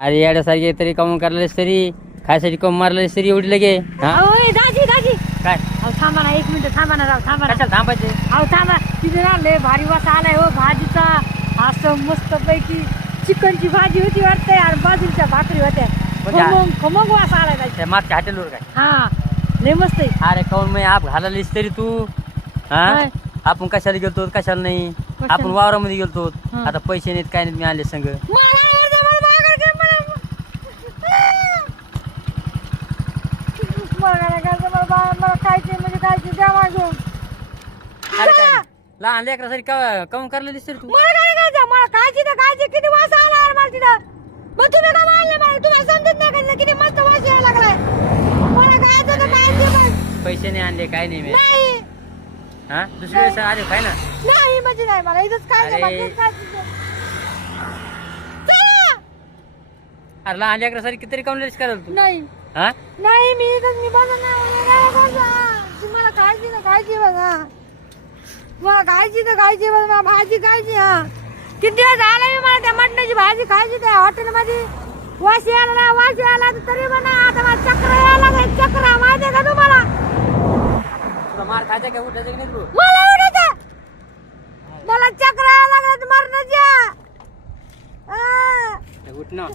अरे येड्यासारखे तरी कामून करायला तरी खायसाठी कम मारले तरी एवढी लगे हा? अहो ए, दाजी दाजी. काय? अहो थांबा ना एक मिनिट थांबा ना राव थांबा ना. कशाला थांबायचे? अहो थांबा. तिथे ना लय भारी वास आलाय हो भाजीचा. असं मस्त पैकी चिकनची भाजी होती वाटते आणि बाजरीच्या भाकरी होत्या. कोणत्या? खमंग खमंग वास आलाय त्याची त्या मागच्या हॉटेलवर काय? हा लय मस्त आहे. अरे काऊन मग आप घालालीस तरी तू? हा? काय? आपण कशाला गेलतो कशाला नाही? आपण वावरामध्ये गेलतो. हा. आता पैसे नाहीत काय नाहीत मी आले संग. मला आवडतं, मला माघार घे, मला- माघार घ्यायचं, मला बा- मला खायचे म्हणजे खायचे द्या मागून अरे काय लहान लेकरासाठी का काऊन करायला तरी तू? मला काय खायचं मला खायची तर खायची किती वास आला यार मला तिथं. मग तुम्ही का मारले मला? तुम्हाला समजत नाही का किती मस्त वास यायला लागलाय? मला खायचं तर खायचं पैसे नाही आणले काय नाही मी. नाही. हा? दुसरी वेळेस आले काय ना. नाही म्हणजे नाही मला इथंच खायचं अरे. बाकी खायचं. चला. अरे लहान लेकरासाठी कितीतरी काऊन कराल तू? नाही. हा? नाही मी इथंच मी बघा नाही मला खायची तर खायची बघा. मला खायची तर खायची बघ. मला भाजी खायची हा. किती दिवस झाले मी मला त्या मटणाची भाजी खायची त्या हॉटेलमध्ये? वास यायला ना वास यायला तर तरी म्हणा आता मला चक्र यायला लागले. चक्र माहिती आहे का तुम्हाला? तुला मार खायचा काय उठायचं की नाही तू. मला एवढं मला चक्र यायला लागले मरणाच्या आ. उठ ना आ.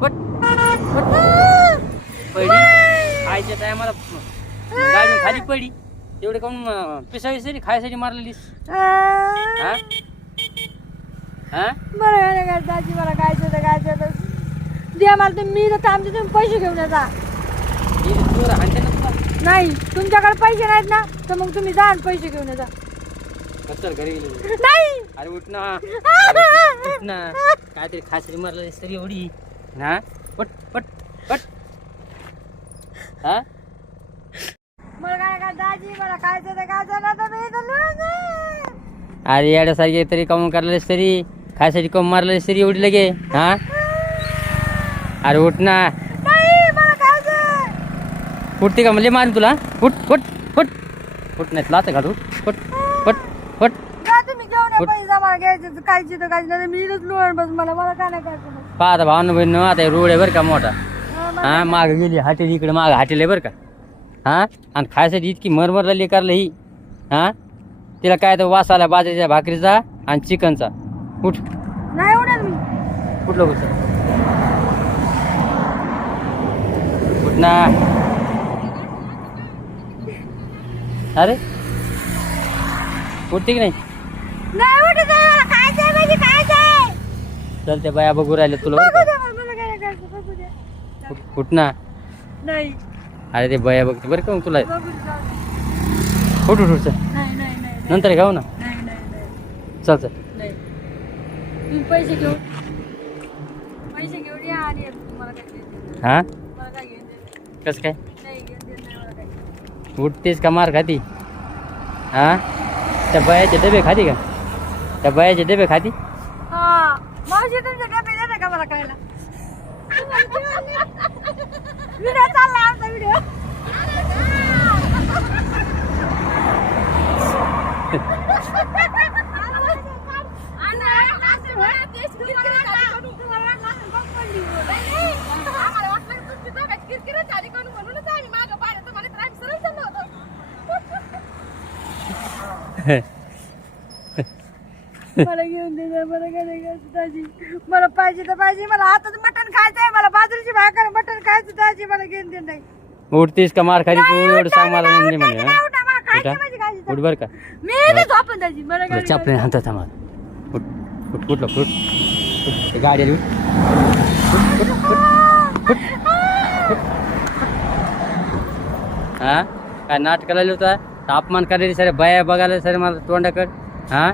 उठ पडली आईच्या टायमाला गाडी खाली पडली तेवढे काऊन पिसावीसाठी खायसाठी मारलेलीस? हा? हा? बरं का दाजी मला खायचं खायचं द्या मला तुम्ही मी तर थांबते तुम्ही पैसे घेऊन येता. ही चोर हाणते ना तुला. नाही तुमच्याकडे पैसे नाहीत ना तर मग तुम्ही जा आणि पैसे घेऊन येता. चल घरी गेली. नाही! अरे उठ ना. अरे उठ ना. काहीतरी खायसाठी मारलेलीस तरी एवढी. हा? पट पट हा? मला काय का दाजी मला तर तर मी. अरे येड्यासारखे तरी कामून करायला तरी खायसाठी कम मारले तरी एवढी लगे हा? अरे उठ ना. नाही मला खायचं उठते का म्हणजे मारून तुला? उठ उठ उठ. उठ नाही लाच घाल. उठ उठ उठ. उठ जा तुम्ही घेऊन या पैसे मला घ्यायचे खायची तर नाही. तर मी इथंच लुळण बस मला मला काय नाही. पाहता भावनं बहिण आता रोड आहे बरं का मोठा. हा, माग गेली हॉटेल इकडे माग हॉटेल आहे बरं का. हा आणि खायसाठी इतकी मरमरला लेकारला ही. हा तिला काय तर वास आला बाजरीच्या भाकरीचा आणि चिकनचा. उठ. नाही उडेल मी. कुठलं उठ उठ ना. अरे. उठते की नाही? म्हणजे चल त्या बाया बघू राहिले तुला बरं बघू का द्या मला, मला काय नाही खायचं बघू ना नाही. अरे ते बाया बघते बरं का मग तुला. उठ उठ उठ चल. नाही नाही नाही नंतर खाऊ ना. नाही नाही नाही. चल चल. नाही. तुम्ही पैसे घेऊन पैसे घेऊन या आणि तुम्हाला काय हा? मला कसं काय? नाही घेऊन देत नाही मला काय. उठतेस का मार खाती? हा? त्या बयाचे डबे खाती का? त्या बयाचे डबे खाती? हा. मावशी डबे देता का मला खायला? व्हिडिओ चालला आमचा व्हिडिओ. मला घेऊन दे जा, मला काय नाही खायचं दाजी. मला पाहिजे तर पाहिजे मला आता मटण खायचंय मला बाजरीची भाकर मटण खायचं दाजी मला घेऊन दे नाही उठतेस का मार खाती तू एवढं सांग मला नाही म्हणे उठा, बरं का. मी इथं झोपून दाजी मला काय तुला नाही चापले हातात थांबा. उठ उठ उठ उठ. गाडी आली उठ. हा? काय नाटकाला आले होता? अपमान करायला सर बाया बघायला सर मला तोंडाकड. हा?